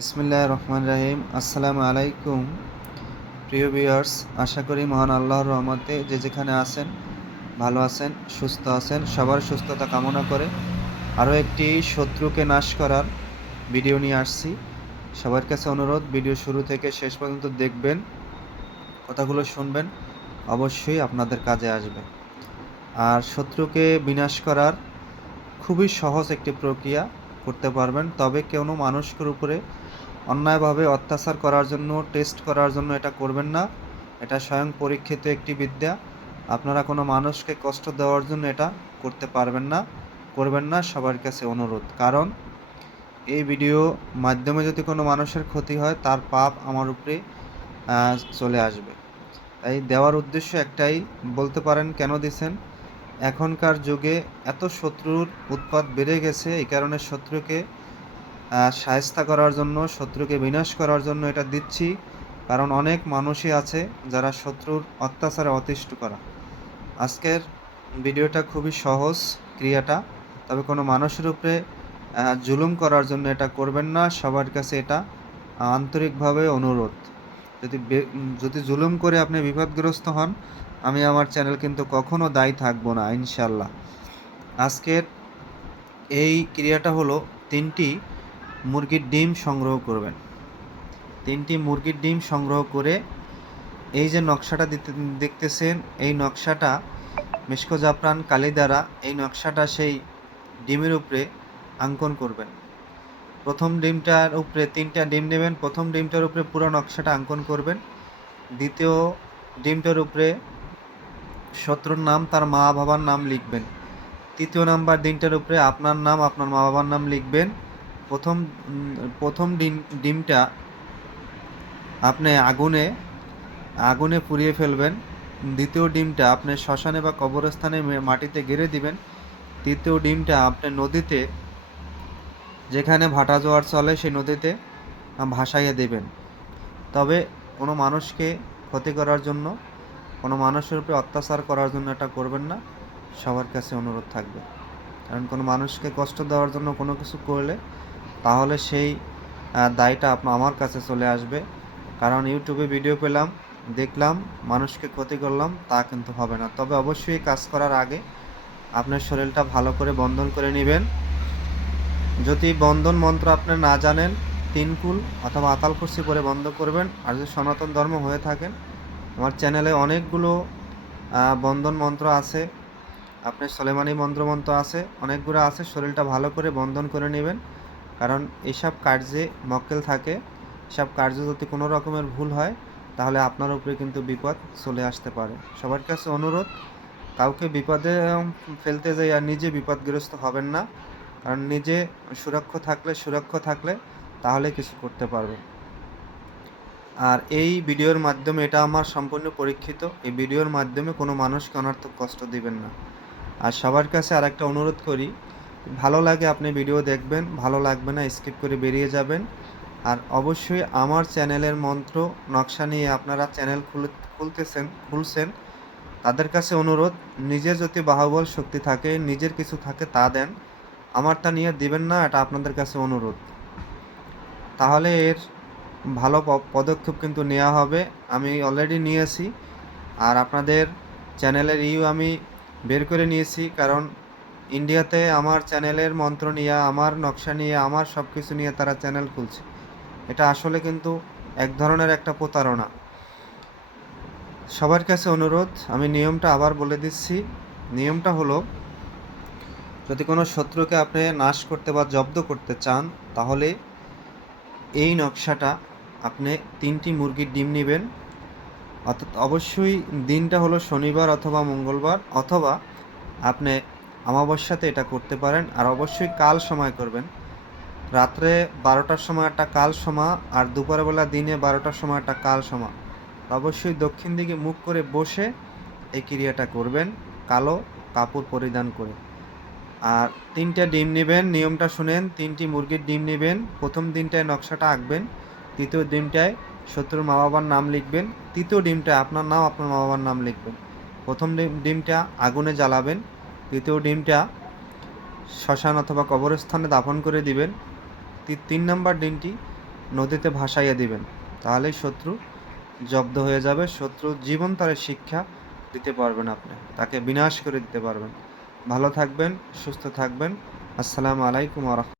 বিসমিল্লাহ রহমান রাহিম। আসসালামু আলাইকুম। প্রিয় ভিউয়ার্স আশা করি মহান আল্লাহর রহমতে যে যেখানে আছেন, ভালো আছেন, সুস্থ আছেন, সবার সুস্থতা কামনা করে আরও একটি শত্রুকে নাশ করার ভিডিও নিয়ে আসছি। সবার কাছে অনুরোধ ভিডিও শুরু থেকে শেষ পর্যন্ত দেখবেন, কথাগুলো শুনবেন, অবশ্যই আপনাদের কাজে আসবে। আর শত্রুকে বিনাশ করার খুবই সহজ একটি প্রক্রিয়া করতে পারবেন, তবে কোনো মানুষের উপরে অন্যায়ভাবে অত্যাচার করার জন্য টেস্ট করার জন্য এটা করবেন না। এটা স্বয়ং পরীক্ষিত একটি বিদ্যা। আপনারা কোনো মানুষকে কষ্ট দেওয়ার জন্য এটা করতে পারবেন না। করবেন না, সবার কাছে অনুরোধ। কারণ, এই ভিডিও মাধ্যমে যদি কোনো মানুষের ক্ষতি হয়, তার পাপ আমার উপরে চলে আসবে। তাই দেওয়ার উদ্দেশ্য একটাই, বলতে পারেন কেন দিছেন? এখনকার যুগে এত শত্রুর উৎপাত বেড়ে গেছে, এই কারণে শত্রুকে সায়স্তা করার জন্য, শত্রুকে বিনাশ করার জন্য এটা দিচ্ছি, কারণ অনেক মানুষই আছে যারা শত্রুর অত্যাচারে অতিষ্ঠ করা। আজকের ভিডিওটা খুবই সহজ ক্রিয়াটা, তবে কোনো মানুষের উপরে জুলুম করার জন্য এটা করবেন না, সবার কাছে এটা আন্তরিকভাবে অনুরোধ। যদি যদি জুলুম করে আপনি বিপদগ্রস্ত হন, আমি আমার চ্যানেল কিন্তু কখনো দায়ী থাকব না ইনশাল্লাহ আজকের এই ক্রিয়াটা হলো তিনটি মুরগির ডিম সংগ্রহ করবেন। তিনটি মুরগির ডিম সংগ্রহ করে এই যে নকশাটা দিতে, দেখতেছেন, এই নকশাটা মিশকো জাফরান কালি দ্বারা এই নকশাটা সেই ডিমের উপরে অঙ্কন করবেন। প্রথম ডিমটার উপরে তিনটা ডিম নেবেন, প্রথম ডিমটার উপরে পুরো নকশাটা অঙ্কন করবেন। দ্বিতীয় ডিমটার উপরে শত্রুর নাম, তার মা বাবার নাম লিখবেন। তৃতীয় নাম্বার দিনটার উপরে আপনার নাম, আপনার মা বাবার নাম লিখবেন। প্রথম প্রথম ডিম, ডিমটা আপনি আগুনে আগুনে পুড়িয়ে ফেলবেন। দ্বিতীয় ডিমটা আপনি শ্মশানে বা কবরস্থানে মাটিতে গেড়ে দিবেন। তৃতীয় ডিমটা আপনি নদীতে, যেখানে ভাটা জোয়ার চলে সেই নদীতে ভাসাইয়ে দেবেন। তবে কোনো মানুষকে ক্ষতি করার জন্য, কোনো মানুষের উপরে অত্যাচার করার জন্য এটা করবেন না। সবার কাছে অনুরোধ থাকবে। কারণ কোনো মানুষকে কষ্ট দেওয়ার জন্য কোনো কিছু করলে তাহলে সেই দায়টা আমার কাছে চলে আসবে। কারণ ইউটিউবে ভিডিও পেলাম, দেখলাম, মানুষকে ক্ষতি করলাম, তা কিন্তু হবে না। তবে অবশ্যই কাজ করার আগে আপনার শরীরটা ভালো করে বন্ধন করে নেবেন। যদি বন্ধন মন্ত্র আপনি না জানেন তিনকুল অথবা আতাল কুর্সি করে বন্ধ করবেন। আর যদি সনাতন ধর্ম হয়ে থাকেন, আমার চ্যানেলে অনেকগুলো বন্ধন মন্ত্র আছে। আপনার সলেমানি মন্ত্র মন্ত্র আছে, অনেকগুলো আছে। শরীরটা ভালো করে বন্ধন করে নেবেন। কারণ এসব কার্যে মক্কেল থাকে সব কার্য যদি কোনো রকমের ভুল হয়, তাহলে আপনার উপরে কিন্তু বিপদ চলে আসতে পারে। সবার কাছে অনুরোধ, কাউকে বিপদে ফেলতে যাই আর নিজে বিপদগ্রস্ত হবেন না, কারণ নিজে সুরক্ষ থাকলে সুরক্ষ থাকলে তাহলে কিছু করতে পারবে আর এই ভিডিওর মাধ্যমে, এটা আমার সম্পূর্ণ পরীক্ষিত, এই ভিডিওর মাধ্যমে কোনো মানুষকে অনর্থক কষ্ট দিবেন না। আর সবার কাছে আর একটা অনুরোধ করি ভালো লাগে আপনি ভিডিও দেখবেন, ভালো লাগবে না স্কিপ করে বেরিয়ে যাবেন। আর অবশ্যই আমার চ্যানেলের মন্ত্র নকশা নিয়ে আপনারা চ্যানেল খুলে- খুলতেছেন, খুলছেন, তাদের কাছে অনুরোধ নিজের যদি বাহুবল শক্তি থাকে, নিজের কিছু থাকে তা দেন। আমারটা নিয়ে দিবেন না, এটা আপনাদের কাছে অনুরোধ। তাহলে এর ভালো পদক্ষেপ কিন্তু নেওয়া হবে, আমি অলরেডি নিয়েছি। আর আপনাদের চ্যানেলের ইউ আমি বের করে নিয়েছি, কারণ ইন্ডিয়াতে আমার চ্যানেলের মন্ত্র নিয়ে, আমার নকশা নিয়ে, আমার সব কিছু নিয়ে তারা চ্যানেল খুলছে। এটা আসলে কিন্তু এক ধরনের একটা প্রতারণা। সবার কাছে অনুরোধ, আমি নিয়মটা আবার বলে দিচ্ছি। নিয়মটা হলো, যদি কোনো শত্রুকে আপনি নাশ করতে বা জব্দ করতে চান, তাহলে এই নকশাটা আপনি তিনটি মুরগির ডিম নেবেন। অর্থাৎ অবশ্যই দিনটা হলো শনিবার অথবা মঙ্গলবার, অথবা আপনি অমাবস্যাতে এটা করতে পারেন, আর অবশ্যই কাল সময় করবেন। রাত্রে বারোটার সময় একটা কাল সমা, আর দুপুরবেলা দিনে বারোটার সময় একটা কাল সমা। অবশ্যই দক্ষিণ দিকে মুখ করে বসে এই ক্রিয়াটা করবেন, কালো কাপড় পরিধান করে। আর তিনটা ডিম নেবেন, নিয়মটা শুনেন, তিনটি মুরগির ডিম নেবেন, প্রথম দিনটায় নকশাটা আঁকবেন, তৃতীয় ডিমটায় শত্রুর মা বাবার নাম লিখবেন, তৃতীয় ডিমটায় আপনার নাম, আপনার মা বাবার নাম লিখবেন। প্রথম ডিম- ডিমটা আগুনে জ্বালাবেন দ্বিতীয় ডিমটা শ্মশান অথবা কবরস্থানে দাফন করে দিবেন। তিন নম্বর ডিমটি নদীতে ভাসাইয়া দিবেন। তাহলেই শত্রু জব্দ হয়ে যাবে। শত্রু জীবন তারের শিক্ষা দিতে পারবেন আপনি। তাকে বিনাশ করে দিতে পারবেন। ভালো থাকবেন, সুস্থ থাকবেন। আসসালামু আলাইকুম আরহাম